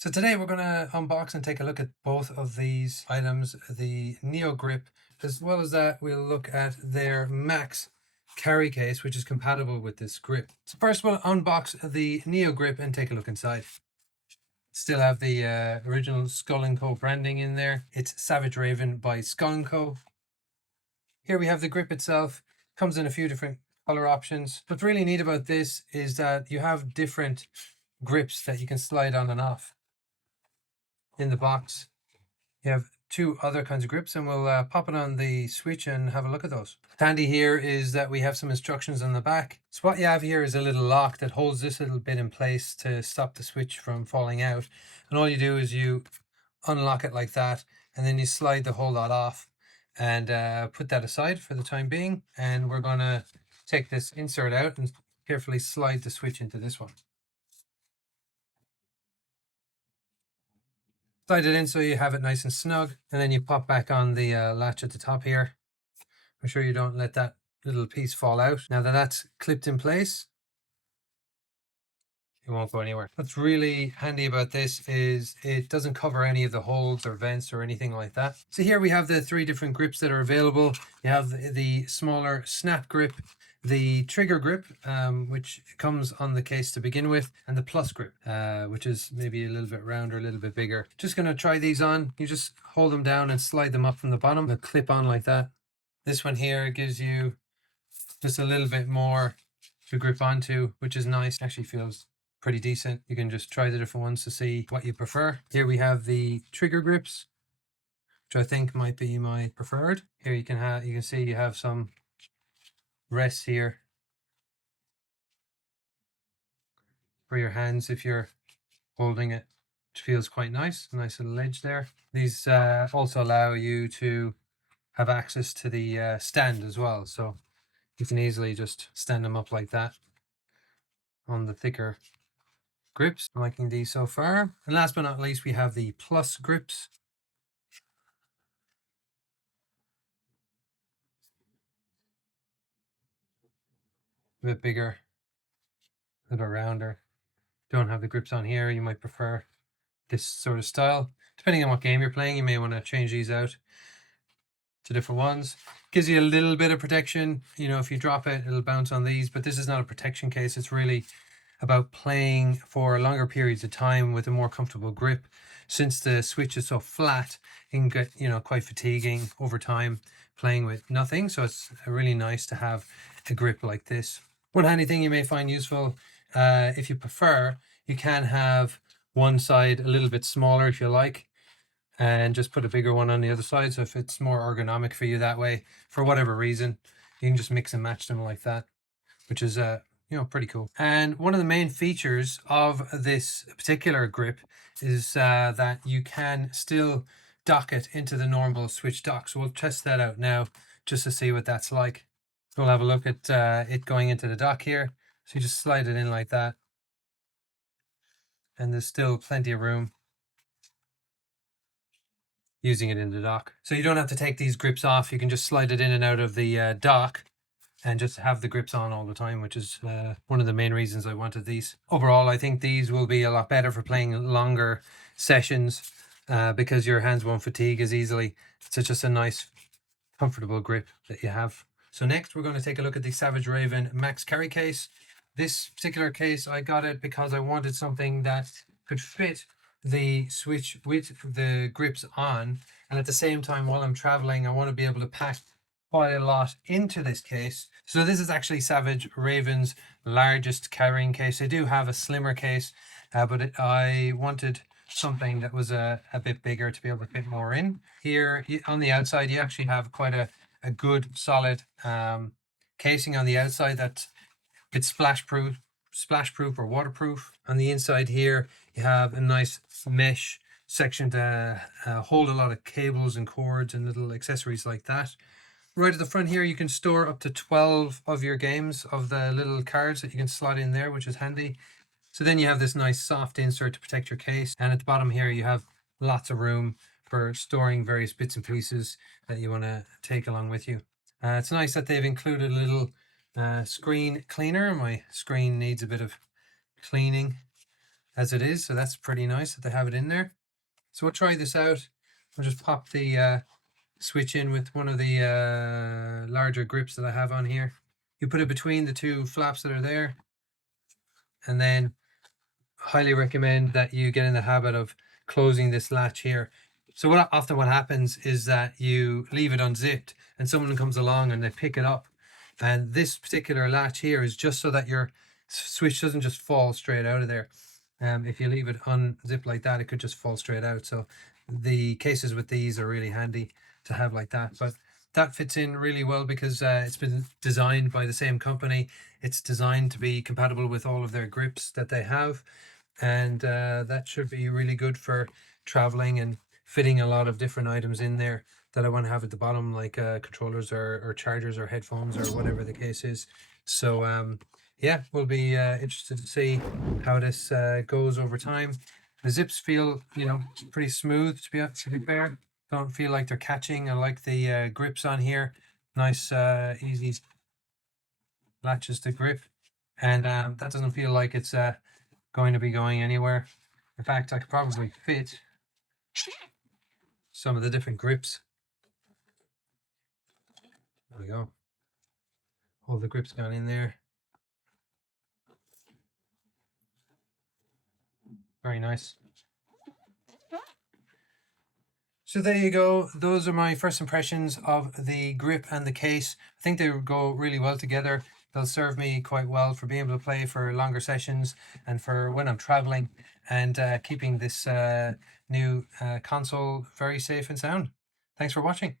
So today we're going to unbox and take a look at both of these items, the NeoGrip, as well as that we'll look at their Max carry case, which is compatible with this grip. So first we'll unbox the NeoGrip and take a look inside. Still have the original Skull & Co branding in there. It's Savage Raven by Skull & Co. Here we have the grip itself. Comes in a few different color options. What's really neat about this is that you have different grips that you can slide on and off. In the box you have two other kinds of grips, and we'll pop it on the switch and have a look at those. Handy here is that we have some instructions on the back. So what you have here is a little lock that holds this little bit in place to stop the switch from falling out, and all you do is you unlock it like that, and then you slide the whole lot off and put that aside for the time being. And we're going to take this insert out and carefully slide the switch into this one. Slide it in so you have it nice and snug, and then you pop back on the latch at the top here. Make sure you don't let that little piece fall out. Now that that's clipped in place, it won't go anywhere. What's really handy about this is it doesn't cover any of the holes or vents or anything like that. So here we have the three different grips that are available. You have the smaller snap grip, the trigger grip, which comes on the case to begin with, and the plus grip, which is maybe a little bit rounder, a little bit bigger. Just going to try these on. You just hold them down and slide them up from the bottom. They'll clip on like that. This one here gives you just a little bit more to grip onto, which is nice. Actually feels pretty decent. You can just try the different ones to see what you prefer. Here we have the trigger grips, which I think might be my preferred. Here you can see you have some rests here for your hands if you're holding it, which feels quite nice. A nice little ledge there. These also allow you to have access to the stand as well, so you can easily just stand them up like that on the thicker grips. I'm liking these so far. And last but not least, we have the plus grips. A bit bigger, a little rounder. Don't have the grips on here. You might prefer this sort of style. Depending on what game you're playing, you may want to change these out to different ones. Gives you a little bit of protection. You know, if you drop it, it'll bounce on these, but this is not a protection case. It's really about playing for longer periods of time with a more comfortable grip. Since the switch is so flat, it can get, you know, quite fatiguing over time playing with nothing. So it's really nice to have a grip like this. One handy thing you may find useful, if you prefer, you can have one side a little bit smaller if you like, and just put a bigger one on the other side. So if it's more ergonomic for you that way, for whatever reason, you can just mix and match them like that, which is you know, pretty cool. And one of the main features of this particular grip is that you can still dock it into the normal switch dock. So we'll test that out now just to see what that's like. So we'll have a look at it going into the dock here. So you just slide it in like that, and there's still plenty of room using it in the dock. So you don't have to take these grips off. You can just slide it in and out of the dock and just have the grips on all the time, which is one of the main reasons I wanted these. Overall, I think these will be a lot better for playing longer sessions because your hands won't fatigue as easily. It's just a nice, comfortable grip that you have. So next, we're going to take a look at the Savage Raven Max Carry Case. This particular case, I got it because I wanted something that could fit the switch with the grips on, and at the same time, while I'm traveling, I want to be able to pack quite a lot into this case. So this is actually Savage Raven's largest carrying case. They do have a slimmer case, but I wanted something that was a bit bigger to be able to fit more in. Here on the outside, you actually have quite a good solid casing on the outside that's a bit splash proof or waterproof. On the inside here, you have a nice mesh section to hold a lot of cables and cords and little accessories like that. Right at the front here, you can store up to 12 of your games of the little cards that you can slot in there, which is handy. So then you have this nice soft insert to protect your case. And at the bottom here, you have lots of room for storing various bits and pieces that you want to take along with you. It's nice that they've included a little screen cleaner. My screen needs a bit of cleaning. as it is, so that's pretty nice that they have it in there. So we'll try this out. We'll just pop the switch in with one of the larger grips that I have on here. You put it between the two flaps that are there, and then highly recommend that you get in the habit of closing this latch here. So what happens is that you leave it unzipped and someone comes along and they pick it up, and this particular latch here is just so that your switch doesn't just fall straight out of there. If you leave it unzipped like that, it could just fall straight out. So the cases with these are really handy to have like that. But that fits in really well because it's been designed by the same company. It's designed to be compatible with all of their grips that they have, and that should be really good for traveling and fitting a lot of different items in there that I want to have at the bottom, like controllers or chargers or headphones or whatever the case is. So yeah, we'll be interested to see how this goes over time. The zips feel, pretty smooth, to be fair. Don't feel like they're catching. I like the grips on here. Nice, easy latches to grip. And that doesn't feel like it's going to be going anywhere. In fact, I could probably fit some of the different grips. There we go. All the grips gone in there. Very nice. So there you go. Those are my first impressions of the grip and the case. I think they go really well together. They'll serve me quite well for being able to play for longer sessions and for when I'm traveling, and keeping this new console very safe and sound. Thanks for watching.